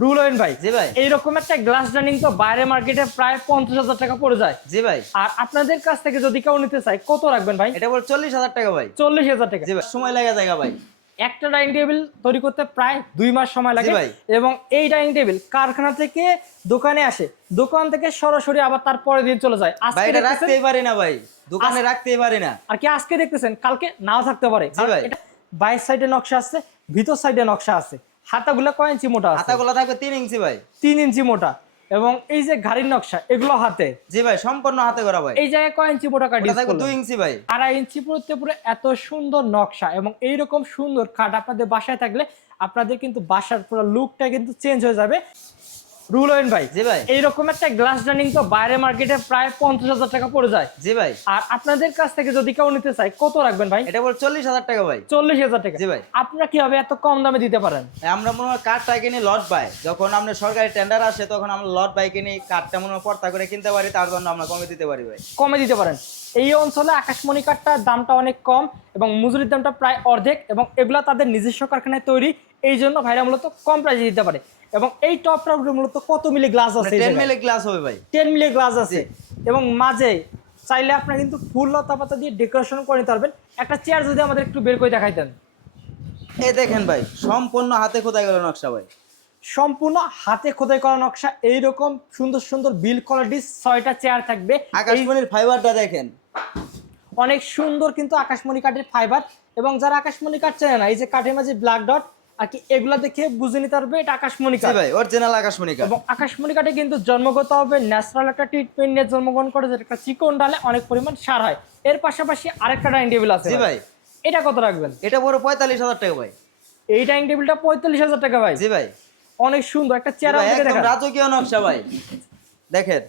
রুহুল আমিন ভাই, জি ভাই। এইরকম একটা গ্লাস ডাইনিং তো বাইরে মার্কেটে প্রায় 50,000 টাকা পড়ে যায়। জি ভাই। আর আপনাদের কাছ থেকে যদি কেউ নিতে চায় কত রাখবেন ভাই? এটা বল 40,000 টাকা ভাই। 40,000 টাকা। জি ভাই, সময় লাগা জায়গা ভাই। একটা ডাইনিং টেবিল তৈরি করতে প্রায় 2 মাস সময় জি লাগে ভাই। এবং এই ডাইনিং টেবিল কারখানা থেকে দোকানে আসে, দোকান থেকে সরাসরি আবার তার পরের দিন চলে যায়। ভাই আজকে এটা দেখতেছেন রাখতেই পারি না ভাই, দোকানে রাখতেই পারি না। আর কি আজকে দেখতেছেন কালকে নাও থাকতে পারে। জি ভাই। এটা বাইরের সাইডে নকশা আছে, ভিতর সাইডে নকশা আছে। হাতাগুলো কয় ইঞ্চি মোটা আছে? হাতাগুলো থাকবে 3 ইঞ্চি ভাই। 3 ইঞ্চি মোটা। এবং এই যে গাড়ির নকশা এগুলো হাতে। জি ভাই, সম্পূর্ণ হাতে করা ভাই। এই জায়গায় কয় ইঞ্চি মোটা কাট এটা থাকবে 2 ইঞ্চি ভাই। 2.5 ইঞ্চি পুরো এত সুন্দর নকশা এবং এইরকম সুন্দর খাট আপনাদের বাসায় থাকলে আপনাদের কিন্তু বাসার পুরো লুকটা কিন্তু চেঞ্জ হয়ে যাবে। রুহুল আমিন ভাই, জি ভাই। এইরকম একটা গ্লাস ডাইনিং তো বাইরে মার্কেটে প্রায় 50,000 টাকা পড়ে যায়। জি ভাই। আর আপনাদের কাছ থেকে যদি কেউ নিতে চায় কত রাখবেন ভাই? এটা বল 40,000 টাকা ভাই। 40,000 টাকা। জি ভাই। আপনারা কিভাবে এত কম দামে দিতে পারেন? আমরা মনে হয় কাঠটা কিনে লট পাই, যখন আমরা সরকারি টেন্ডার আসে তখন আমরা লট বাই কিনে কাঠটা মনে হয় পর্তা করে কিনতে পারি, তার জন্য আমরা কমে দিতে পারি ভাই। কমে দিতে পারেন। এই অঞ্চলে আকাশমণি কাঠটার দামটা অনেক কম এবং মজুরির দামটা প্রায় অর্ধেক এবং এগুলা তাদের নিজস্ব কারখানায় তৈরি, এই জন্য ভাইরা মূলত কম প্রাইসে দিতে পারে। এবং এই টপটার উপরে মূলত কত মিলি গ্লাস আছে? 10 মিলি গ্লাস হবে ভাই। 10 মিলি গ্লাস আছে এবং মাঝে চাইলে আপনারা কিন্তু ফুল লতা পাতা দিয়ে ডেকোরেশন করে নিতে পারবেন। একটা চেয়ার যদি আমাদের একটু বের করে দেখাইতেন। এই দেখেন ভাই, সম্পূর্ণ হাতে খোদাই করা নকশা ভাই। সম্পূর্ণ হাতে খোদাই করা নকশা, এইরকম সুন্দর সুন্দর বিল কোয়ালিটির 6টা চেয়ার থাকবে। আকাশমণির ফাইবারটা দেখেন, অনেক সুন্দর কিন্তু আকাশমণি কাঠের ফাইবার। এবং যারা আকাশমণি কাঠ চেনে না, এই যে কাঠের মাঝে ব্ল্যাক ডট আর কি, এগুলা দেখে বুঝে নিতে পারবে এটা আকাশমণি জি কাঠ। ভাই, অরিজিনাল আকাশমণি কাঠ। এবং আকাশমণি কাঠে কিন্তু জন্মগত হবে ন্যাচারাল একটা ট্রিটমেন্ট নিয়ে জন্মগ্রহণ করে, যেটা একটা চিকন ডালে অনেক পরিমাণ সার হয়। এর পাশাপাশি আরেকটা ডাইনিং টেবিল আছে। জি ভাই। এটা কত রাখবেন? এটা পুরো 45,000 টাকা ভাই। এই ডাইনিং টেবিলটা 45,000 টাকা ভাই। জি ভাই। অনেক সুন্দর একটা চেয়ার ভাই, আমাদের একদম দেখেন। রাজকীয় নকশা ভাই, দেখেন।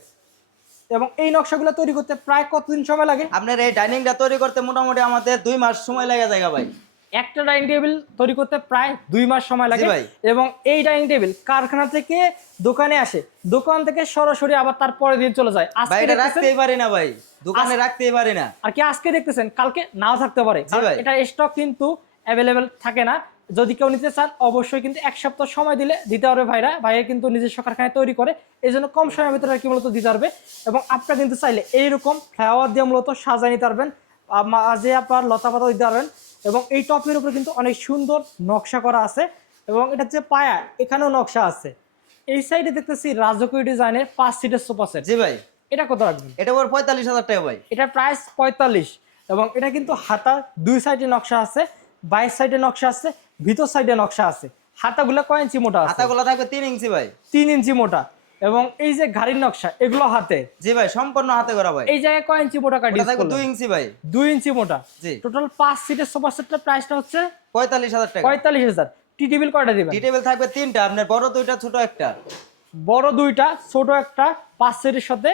এবং এই নকশাগুলো তৈরি করতে প্রায় কতদিন সময় লাগে? আপনার এই ডাইনিংটা তৈরি করতে মোটামুটি আমাদের 2 মাস সময় লাগে জায়গা ভাই। একটা ডাইনিং টেবিল তৈরি করতে প্রায় 2 মাস সময় লাগে। জি ভাই। এবং এই ডাইনিং টেবিল কারখানা থেকে দোকানে আসে, দোকান থেকে সরাসরি আবার তার পরের দিন চলে যায়। ভাই আজকে এটা দেখতেছেন রাখতেই পারি না ভাই, দোকানে রাখতেই পারি না। আর কি আজকে দেখতেছেন কালকে নাও থাকতে পারে, কারণ ভাই। এটা স্টক কিন্তু অ্যাভেলেবেল থাকে না। যদি কেউ নিতে চান অবশ্যই কিন্তু 1 সপ্তাহ সময় দিলে দিতে পারবে ভাইরা। ভাইয়ের কিন্তু নিজস্ব কারখানায় তৈরি করে, এই জন্য কম সময়ের ভিতরে আর কি মূলত দিতে পারবে। এবং আপনারা কিন্তু চাইলে এইরকম ফ্লাওয়ার দিয়ে মূলত সাজাই নিতে পারবেন, মাঝে আপনার লতা পাতা দিতে পারবেন। এবং এই টপের উপরে কিন্তু অনেক সুন্দর নকশা করা আছে এবং এটা যে পায়া এখানেও নকশা আছে। এই সাইডে দেখতেছি রাজকীয় ডিজাইনের 5 সিটের সোফা সেট। জি ভাই। এটা কত রাখবেন? এটা পুরো 45,000 টাকা ভাই। এটা প্রাইস 45 এবং এটা কিন্তু হাতা 2 সাইডে নকশা আছে, বাইরের সাইডে নকশা আছে, ভিতর সাইডে নকশা আছে। হাতাগুলো কয় ইঞ্চি মোটা আছে? হাতাগুলো থাকবে 3 ইঞ্চি ভাই। 3 ইঞ্চি মোটা। এবং এই যে গাড়ির নকশা এগুলো হাতে। জি ভাই, সম্পূর্ণ হাতে করা ভাই। এই জায়গায় কয় ইঞ্চি মোটা কাট? এটা থাকবে 2 ইঞ্চি ভাই। 2 ইঞ্চি মোটা। জি। টোটাল 5 সিটের সোফা সেটের প্রাইসটা হচ্ছে 45,000 টাকা। 45,000। টি টেবিল কয়টা দিবেন? টি টেবিল থাকবে 3টা, আপনার বড় 2টা ছোট একটা। বড় 2টা ছোট একটা 5 সিটের সাথে।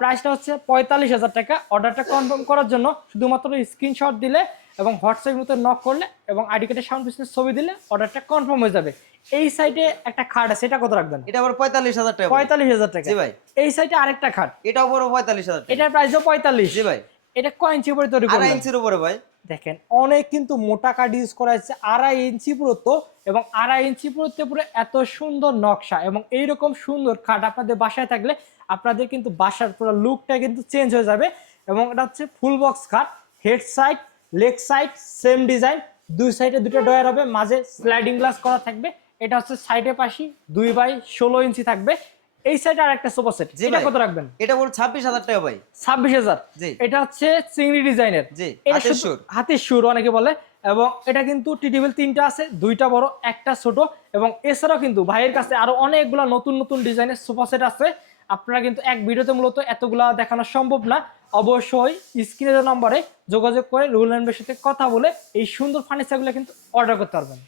প্রাইসটা হচ্ছে 45,000 টাকা। অর্ডারটা কনফার্ম করার জন্য শুধুমাত্র স্ক্রিনশট দিলে এবং হোয়াটসঅ্যাপের মধ্যে নক করলে এবং আইডি কার্ডের সাউন্ড পিছনের ছবি দিলে অর্ডারটা কনফার্ম হয়ে যাবে। এই সাইডে একটা খাট আছে, এটা কত রাখবেন? এটা আবার 45,000 টাকা। 45,000 টাকা। জি ভাই। এই সাইডে আরেকটা খাট, এটাও পুরো 45,000 টাকা। এটার প্রাইসও 45। জি ভাই। এটা কয় ইঞ্চি উপরে তৈরি 2.5 করবেন? ইঞ্চির উপরে ভাই। দেখেন অনেক কিন্তু মোটা কাঠ ইউজ করা হয়েছে, 2.5 ইঞ্চি পুরুত্ব এবং 2.5 ইঞ্চি পুরুত্বে পুরো এত সুন্দর নকশা এবং এইরকম সুন্দর খাট আপনাদের বাসায় থাকলে আপনাদের কিন্তু বাসার পুরো লুকটা কিন্তু চেঞ্জ হয়ে যাবে। এবং এটা হচ্ছে ফুল বক্স খাট, head side leg side same design, 2 সাইডে 2টা ডয়ার হবে, মাঝে স্লাইডিং গ্লাস করা থাকবে। এটা হচ্ছে সাইডে পাশে 2/16 ইঞ্চি থাকবে। এই সাইডে আর একটা সোফা সেট, এটা কত রাখবেন? এটা পুরো 26,000 টাকা ভাই। 26,000। জি। এটা হচ্ছে চিংড়ি ডিজাইনের। জি, এটা হাতের সুর। হাতের সুর অনেকে বলে। এবং এটা কিন্তু টি টেবিল 3টা আছে, 2টা বড় একটা ছোট। এবং এছাড়াও কিন্তু ভাইয়ের কাছে আরো অনেকগুলো নতুন নতুন ডিজাইনের সোফা সেট আছে। আপনারা কিন্তু এক ভিডিওতে মূলত এতগুলা দেখানো সম্ভব না। অবশ্যই স্ক্রিনের নম্বরে যোগাযোগ করে রুহুল আমিনের সাথে কথা বলে এই সুন্দর ফার্নিচারগুলো কিন্তু অর্ডার করতে পারবেন।